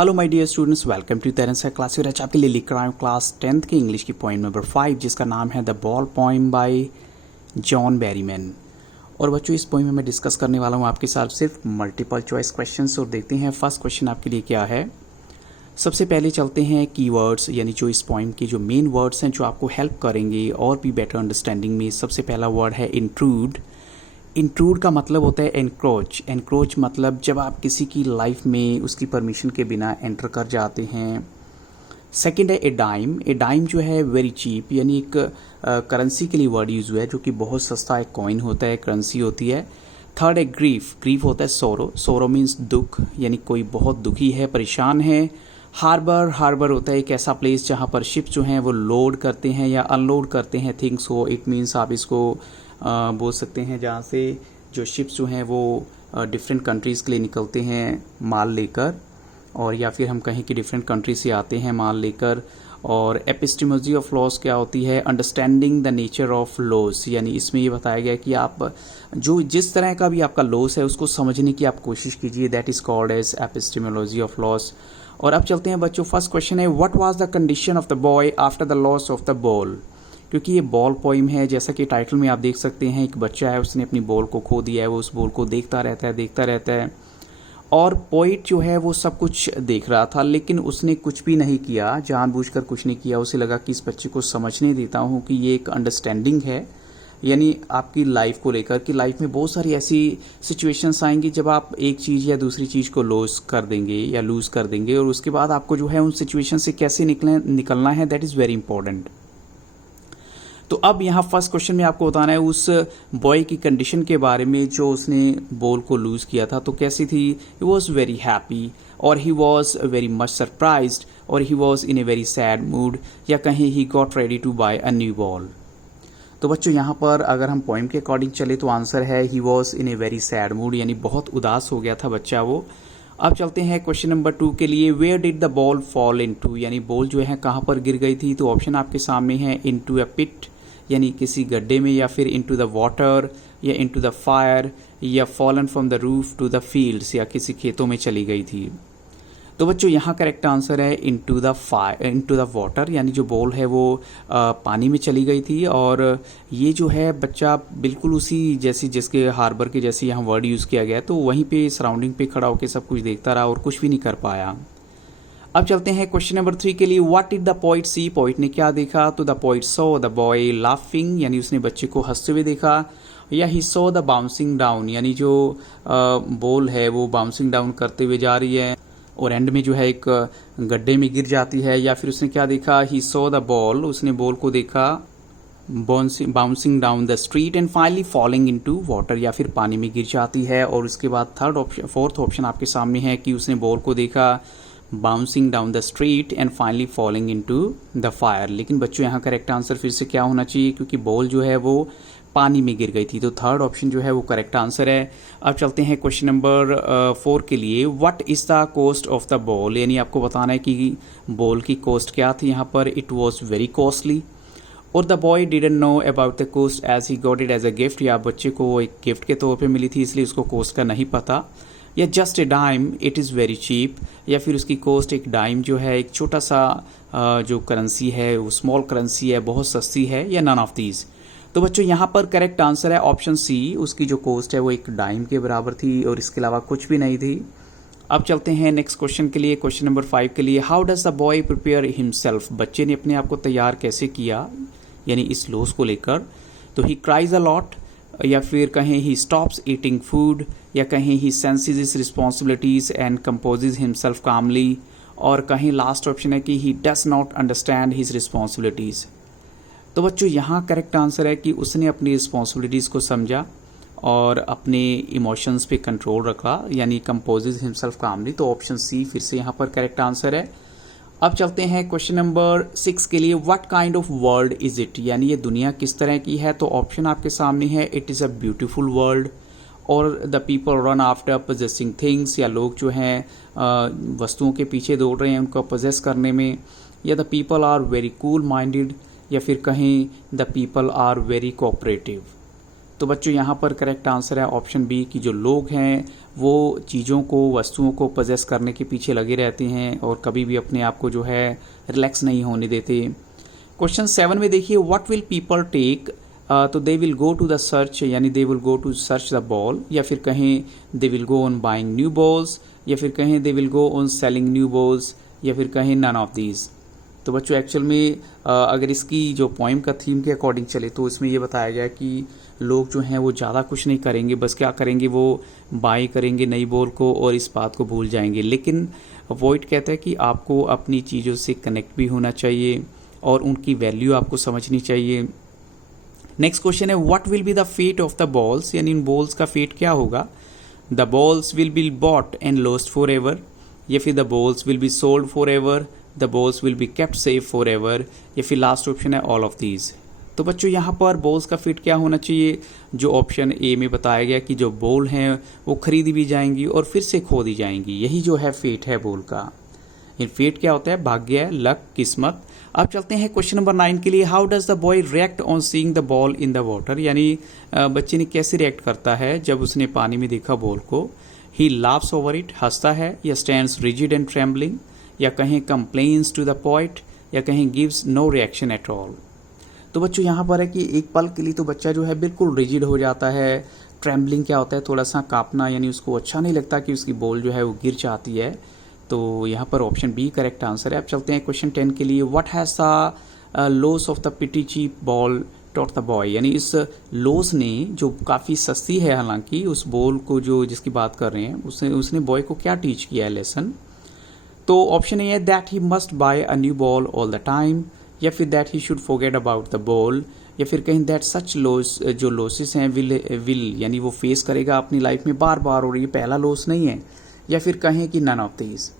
Hello my dear students, welcome to Terence class. आज आपके लिए लिख रहा हूँ क्लास 10th की इंग्लिश की पॉइंट नंबर 5, जिसका नाम है the ball poem bye John Berryman. और बच्चों, इस पोइम में मैं डिस्कस करने वाला हूँ आपके साथ सिर्फ मल्टीपल चॉइस क्वेश्चंस। और देखते हैं फर्स्ट क्वेश्चन आपके लिए क्या है। सबसे पहले चलते हैं कीवर्ड्स, यानी जो इस पोइम के जो मेन वर्ड्स हैं जो आपको हेल्प करेंगे और भी बेटर अंडरस्टैंडिंग में। सबसे पहला वर्ड है इंट्रूड। इंट्रूड का मतलब होता है एनक्रोच। एनक्रोच मतलब जब आप किसी की लाइफ में उसकी परमिशन के बिना एंटर कर जाते हैं। सेकंड है ए डाइम। ए डाइम जो है वेरी चीप, यानी एक करेंसी के लिए वर्ड यूज हुआ है जो कि बहुत सस्ता एक कॉइन होता है, करेंसी होती है। थर्ड है ग्रीफ। ग्रीफ होता है सोरो। सोरो मीन्स दुख, यानी कोई बहुत दुखी है, परेशान है। हार्बर। हार्बर होता है एक ऐसा प्लेस जहाँ पर शिप जो हैं वो लोड करते हैं या अनलोड करते हैं थिंग्स को। इट मीन्स आप इसको बोल सकते हैं जहाँ से जो शिप्स जो हैं वो डिफरेंट कंट्रीज़ के लिए निकलते हैं माल लेकर, और या फिर हम कहीं की डिफरेंट कंट्री से आते हैं माल लेकर। और एपिस्टेमोलॉजी ऑफ लॉस क्या होती है? Understanding the nature of loss, यानी इसमें ये बताया गया कि आप जो जिस तरह का भी आपका लॉस है उसको समझने की आप कोशिश कीजिए। That is called as epistemology of loss. और अब चलते हैं बच्चों, फर्स्ट क्वेश्चन है what was the condition of the boy after the loss of the ball. क्योंकि ये बॉल पोइम है, जैसा कि टाइटल में आप देख सकते हैं, एक बच्चा है उसने अपनी बॉल को खो दिया है, वो उस बॉल को देखता रहता है। और पोइट जो है वो सब कुछ देख रहा था, लेकिन उसने कुछ भी नहीं किया, जानबूझकर कुछ नहीं किया। उसे लगा कि इस बच्चे को समझने देता हूँ कि ये एक अंडरस्टैंडिंग है, यानी आपकी लाइफ को लेकर कि लाइफ में बहुत सारी ऐसी सिचुएशंस आएंगी जब आप एक चीज़ या दूसरी चीज़ को लॉस कर देंगे या लूज़ कर देंगे, और उसके बाद आपको जो है उन सिचुएशन से कैसे निकलना है, दैट इज़ वेरी इंपॉर्टेंट। तो अब यहाँ फर्स्ट क्वेश्चन में आपको बताना है उस बॉय की कंडीशन के बारे में जो उसने बॉल को लूज़ किया था। तो कैसी थी? ही वॉज वेरी हैप्पी, और he was very much surprised, और he was in a very sad mood, या कहीं he got ready to buy a new ball. तो बच्चों, यहाँ पर अगर हम पोइम के अकॉर्डिंग चले तो आंसर है ही was in a very sad mood, यानी बहुत उदास हो गया था बच्चा वो। अब चलते हैं क्वेश्चन नंबर 2 के लिए। Where did the ball fall into, यानी बॉल जो है कहाँ पर गिर गई थी? तो ऑप्शन आपके सामने है इनटू अ पिट, यानी किसी गड्ढे में, या फिर इनटू द वाटर, या इनटू द फायर, या fallen from the roof to the fields, या किसी खेतों में चली गई थी। तो बच्चों, यहाँ करेक्ट आंसर है into the fire, into the water, यानी जो बॉल है वो पानी में चली गई थी। और ये जो है बच्चा बिल्कुल उसी जैसी जिसके हार्बर के जैसे यहाँ वर्ड यूज़ किया गया है, तो वहीं पे सराउंडिंग पे खड़ा होकर सब कुछ देखता रहा और कुछ भी नहीं कर पाया। अब चलते हैं क्वेश्चन नंबर 3 के लिए। What did the poet see? Poet ने क्या देखा? तो the poet saw the boy laughing, यानी उसने बच्चे को हंसते हुए देखा। या he saw the bouncing down, यानी जो बॉल है वो बाउंसिंग डाउन करते हुए जा रही है और एंड में जो है एक गड्ढे में गिर जाती है। या फिर उसने क्या देखा? ही सॉ द बॉल, उसने बॉल को देखा bouncing down the street and finally falling into water, या फिर पानी में गिर जाती है। और उसके बाद फोर्थ ऑप्शन आपके सामने है कि उसने बॉल को देखा bouncing down the street and finally falling into the fire. लेकिन बच्चों, यहाँ करेक्ट आंसर फिर से क्या होना चाहिए? क्योंकि बॉल जो है वो पानी में गिर गई थी, तो थर्ड ऑप्शन जो है वो करेक्ट आंसर है। अब चलते हैं क्वेश्चन नंबर 4 के लिए। What is the cost of the ball, यानी आपको बताना है कि बॉल की कॉस्ट क्या थी यहाँ पर। इट वॉज वेरी कॉस्टली, और the boy didn't know about the cost as he got it as a gift, या बच्चे को एक गिफ्ट के तौर पे मिली थी इसलिए उसको कॉस्ट का नहीं पता। या just a dime, it is very cheap, या फिर उसकी कॉस्ट एक डाइम जो है एक छोटा सा जो करेंसी है वो स्मॉल करेंसी है, बहुत सस्ती है, या नन ऑफ दीज। तो बच्चों, यहाँ पर करेक्ट आंसर है ऑप्शन सी, उसकी जो कॉस्ट है वो एक डाइम के बराबर थी और इसके अलावा कुछ भी नहीं थी। अब चलते हैं नेक्स्ट क्वेश्चन के लिए, क्वेश्चन नंबर 5 के लिए। How does the boy prepare himself, बच्चे ने अपने आप को तैयार कैसे किया, यानी इस लॉस को लेकर। तो ही क्राइज अ लॉट, या फिर कहें ही स्टॉप्स ईटिंग फूड, या कहें he senses his responsibilities and composes himself calmly, और कहीं लास्ट ऑप्शन है कि he does not understand his responsibilities. तो बच्चों, यहाँ करेक्ट आंसर है कि उसने अपनी रिस्पॉन्सिबिलिटीज को समझा और अपने इमोशंस पे कंट्रोल रखा, यानी कंपोजेज हिमसेल्फ कामली। तो ऑप्शन सी फिर से यहाँ पर करेक्ट आंसर है। अब चलते हैं क्वेश्चन नंबर 6 के लिए। What kind of world is it, यानी ये दुनिया किस तरह की है। तो ऑप्शन आपके सामने है it is a beautiful world, और the people run after possessing things, या लोग जो हैं वस्तुओं के पीछे दौड़ रहे हैं उनको पोजेस करने में। या the people are very cool minded, या फिर कहीं the people are very cooperative. तो बच्चों यहाँ पर करेक्ट आंसर है ऑप्शन बी कि जो लोग हैं वो चीज़ों को, वस्तुओं को पजेस करने के पीछे लगे रहते हैं और कभी भी अपने आप को जो है रिलैक्स नहीं होने देते। क्वेश्चन 7 में देखिए, व्हाट विल पीपल टेक, तो they will go to the search, यानी they will go to search the ball, या फिर कहें they will go on buying new balls, या फिर कहें they will go on selling new balls, या फिर कहें नन ऑफ दीज। तो बच्चों एक्चुअल में अगर इसकी जो पोइम का थीम के अकॉर्डिंग चले तो इसमें ये बताया गया कि लोग जो हैं वो ज़्यादा कुछ नहीं करेंगे, बस क्या करेंगे वो बाई करेंगे नई बॉल को और इस बात को भूल जाएंगे। लेकिन वॉइड कहता है कि आपको अपनी चीज़ों से कनेक्ट भी होना चाहिए और उनकी वैल्यू आपको समझनी चाहिए। नेक्स्ट क्वेश्चन है, what will be the fate of the balls, यानी इन बॉल्स का फेट क्या होगा। The balls will be bought and lost forever, या फिर the balls will be sold forever, the balls will be kept safe forever, या फिर last option है ऑल ऑफ दीज। तो बच्चों यहाँ पर बॉल्स का फिट क्या होना चाहिए, जो ऑप्शन ए में बताया गया कि जो बॉल हैं वो खरीदी भी जाएंगी और फिर से खो दी जाएंगी, यही जो है फेट है बॉल का। इन फेट क्या होता है, भाग्य, लक, किस्मत। अब चलते हैं क्वेश्चन नंबर 9 के लिए, how does the boy react on seeing the ball in the water, यानी बच्चे ने कैसे रिएक्ट करता है जब उसने पानी में देखा बॉल को। ही लाफ्स ओवर इट, हंसता है, या स्टैंड्स रिजिड एंड ट्रेम्बलिंग, या कहें कंप्लेन्स टू द पॉइंट, या कहें gives no reaction at all. तो बच्चों यहाँ पर है कि एक पल के लिए तो बच्चा जो है बिल्कुल रिजिड हो जाता है। ट्रेम्बलिंग क्या होता है, थोड़ा सा कांपना, यानी उसको अच्छा नहीं लगता कि उसकी बॉल जो है वो गिर जाती है। तो यहाँ पर ऑप्शन बी करेक्ट आंसर है। अब चलते हैं क्वेश्चन 10 के लिए, what has the loss of the petty cheap ball taught the boy, यानी इस लॉस ने, जो काफ़ी सस्ती है हालांकि, उस बॉल को जो जिसकी बात कर रहे हैं उसने बॉय को क्या टीच किया है लेसन। तो ऑप्शन ए है that he must buy a new ball all the time, या फिर that he should forget about the ball, या फिर कहीं दैट सच लॉस, जो लॉसेस हैं विल यानी वो फेस करेगा अपनी लाइफ में बार बार, और ये पहला लॉस नहीं है, या फिर कहें कि नन ऑफ दीज।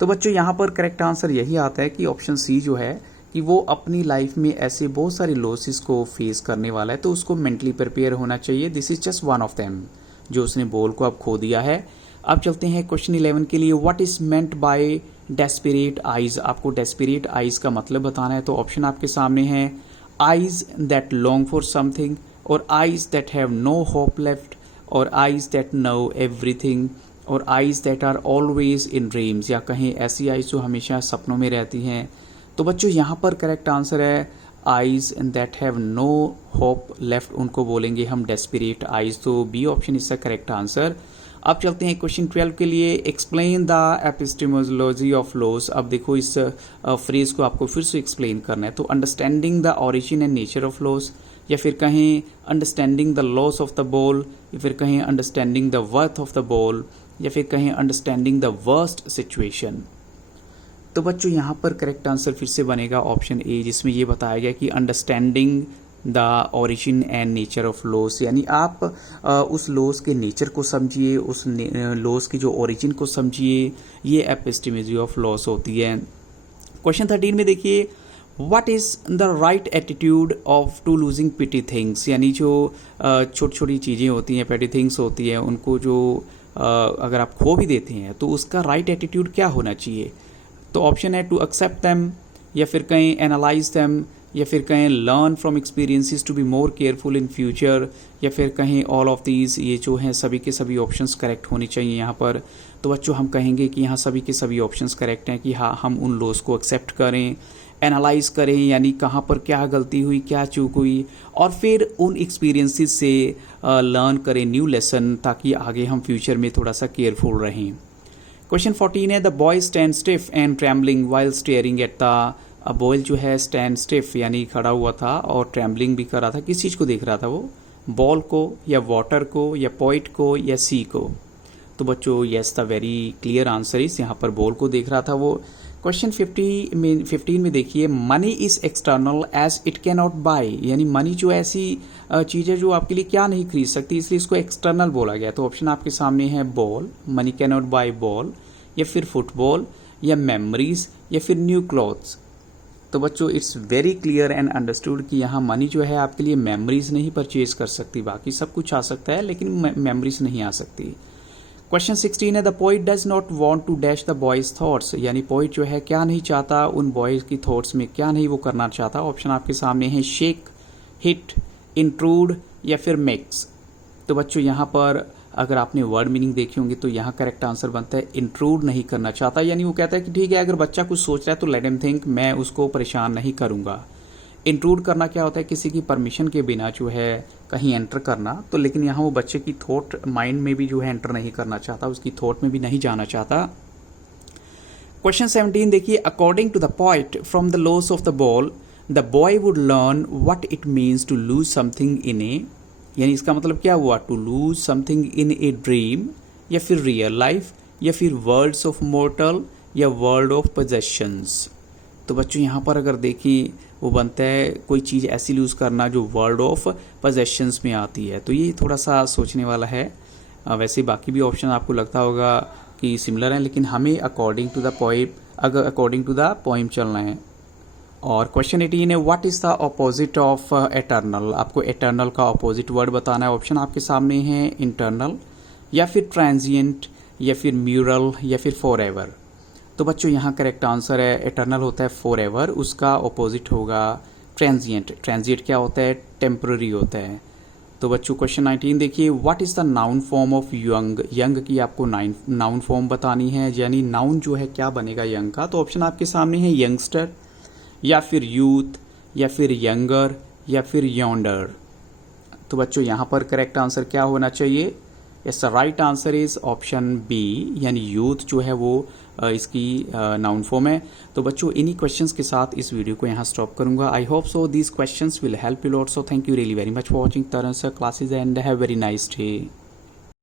तो बच्चों यहाँ पर करेक्ट आंसर यही आता है कि ऑप्शन सी जो है कि वो अपनी लाइफ में ऐसे बहुत सारे लॉसेस को फेस करने वाला है, तो उसको मेंटली प्रिपेयर होना चाहिए। This is just one of them, जो उसने बॉल को अब खो दिया है। अब चलते हैं क्वेश्चन 11 के लिए, what is meant by desperate eyes. आपको डेस्परेट आइज का मतलब बताना है, तो ऑप्शन आपके सामने है, eyes that long for something, और eyes that have no hope left, और आइज दैट नो एवरीथिंग, और eyes that are always in dreams, या कहें ऐसी आइज जो हमेशा सपनों में रहती हैं। तो बच्चों यहाँ पर करेक्ट आंसर है eyes that have no hope left, उनको बोलेंगे हम डेस्परेट आइज। तो बी ऑप्शन इसका करेक्ट आंसर। अब चलते हैं क्वेश्चन 12 के लिए, explain the epistemology of loss. अब देखो इस फ्रेज को आपको फिर से एक्सप्लेन करना है, तो understanding the origin and nature of loss, या फिर कहें understanding the loss of the ball, या फिर कहें understanding the worth of the ball, या फिर कहें अंडरस्टैंडिंग द वर्स्ट सिचुएशन। तो बच्चों यहाँ पर करेक्ट आंसर फिर से बनेगा ऑप्शन ए, जिसमें ये बताया गया कि understanding the origin and nature of loss, यानी आप उस लॉस के नेचर को समझिए, उस लॉस की जो ओरिजिन को समझिए, ये एपिस्टेमोलॉजी ऑफ लॉस होती है। क्वेश्चन 13 में देखिए, what is the right attitude of to losing petty things, यानी जो छोटी छोटी चीज़ें होती हैं, पेटी थिंग्स होती हैं, उनको जो अगर आप खो भी देते हैं तो उसका राइट एटीट्यूड क्या होना चाहिए। तो ऑप्शन है टू एक्सेप्ट दैम, या फिर कहें एनालाइज दैम, या फिर कहें learn from experiences to be more careful in future, या फिर कहें ऑल ऑफ दीज। ये जो हैं सभी के सभी ऑप्शंस करेक्ट होने चाहिए यहाँ पर। तो बच्चों हम कहेंगे कि यहाँ सभी के सभी ऑप्शंस करेक्ट हैं कि हाँ, हम उन लॉस को एक्सेप्ट करें, एनालाइज करें, यानी कहाँ पर क्या गलती हुई, क्या चूक हुई, और फिर उन एक्सपीरियंसेस से लर्न करें न्यू लेसन, ताकि आगे हम फ्यूचर में थोड़ा सा केयरफुल रहें। क्वेश्चन 14 है, the boy stand stiff and trembling while staring at the. Boy जो है स्टैंड स्टिफ यानी खड़ा हुआ था और ट्रैम्बलिंग भी कर रहा था। किस चीज़ को देख रहा था वो, बॉल को, या वाटर को, या पॉइंट को, या सी को। तो बच्चों yes the very clear answer इस, यहाँ पर बॉल को देख रहा था वो। क्वेश्चन 15 में देखिए, money is external as it cannot buy, यानी मनी जो ऐसी चीज़ है जो आपके लिए क्या नहीं खरीद सकती, इसलिए इसको एक्सटर्नल बोला गया। तो ऑप्शन आपके सामने है ball, money can not by ball, या फिर फुटबॉल, या मेमोरीज, या फिर न्यू क्लॉथ्स। तो बच्चों it's very clear and understood कि यहाँ मनी जो है आपके लिए मेमोरीज नहीं परचेज कर सकती, बाकी सब कुछ आ सकता है लेकिन मेमोरीज नहीं आ सकती। क्वेश्चन 16 है, the poet does not want to dash the boy's thoughts, यानी पोइट जो है क्या नहीं चाहता, उन बॉयज की थॉट्स में क्या नहीं वो करना चाहता। ऑप्शन आपके सामने है शेक, हिट, इंट्रूड, या फिर मेक्स। तो बच्चों यहाँ पर अगर आपने वर्ड मीनिंग देखी होंगी तो यहाँ करेक्ट आंसर बनता है इंट्रूड नहीं करना चाहता, यानी वो कहता है कि ठीक है अगर बच्चा कुछ सोच रहा है तो लेट हिम थिंक, मैं उसको परेशान नहीं करूँगा। इंट्रूड करना क्या होता है, किसी की परमिशन के बिना जो है कहीं एंटर करना, तो लेकिन यहाँ वो बच्चे की थॉट माइंड में भी जो है एंटर नहीं करना चाहता, उसकी थॉट में भी नहीं जाना चाहता। क्वेश्चन 17 देखिए, according to the poet from the loss of the ball the boy would learn what it means to lose something in a, यानी इसका मतलब क्या हुआ, to lose something in a dream या फिर रियल लाइफ या फिर वर्ल्ड्स ऑफ मोर्टल या वर्ल्ड ऑफ पोजेशंस। तो बच्चों यहाँ पर अगर देखिए वो बनता है कोई चीज़ ऐसी लूज़ करना जो वर्ल्ड ऑफ पोजेशंस में आती है, तो ये थोड़ा सा सोचने वाला है। वैसे बाकी भी ऑप्शन आपको लगता होगा कि सिमिलर हैं, लेकिन हमें अकॉर्डिंग टू द पोएम, अगर अकॉर्डिंग टू द पोएम चलना है। और क्वेश्चन 18 है, what is the opposite of eternal, आपको एटर्नल का अपोजिट वर्ड बताना है। ऑप्शन आपके सामने है इंटरनल या फिर ट्रांजिएंट या फिर म्यूरल या फिर फॉरएवर। तो बच्चों यहाँ करेक्ट आंसर है एटर्नल होता है फॉरएवर, उसका ऑपोजिट होगा ट्रांजिएंट। ट्रांजिएंट क्या होता है, टेम्पररी होता है। तो बच्चों क्वेश्चन 19 देखिए, what is the noun form of young, young की आपको नाउन फॉर्म बतानी है, यानी नाउन जो है क्या बनेगा यंग का। तो ऑप्शन आपके सामने है यंगस्टर या फिर यूथ या फिर यंगर या फिर यॉन्डर। तो बच्चों यहाँ पर करेक्ट आंसर क्या होना चाहिए, yes right answer is option B, यानी यूथ जो है वो इसकी नाउन फॉर्म है। तो बच्चों इन्हीं क्वेश्चंस के साथ इस वीडियो को यहाँ स्टॉप करूँगा। I hope so these questions will help you lot, so thank you really very much for watching Taran sir classes and have very nice day.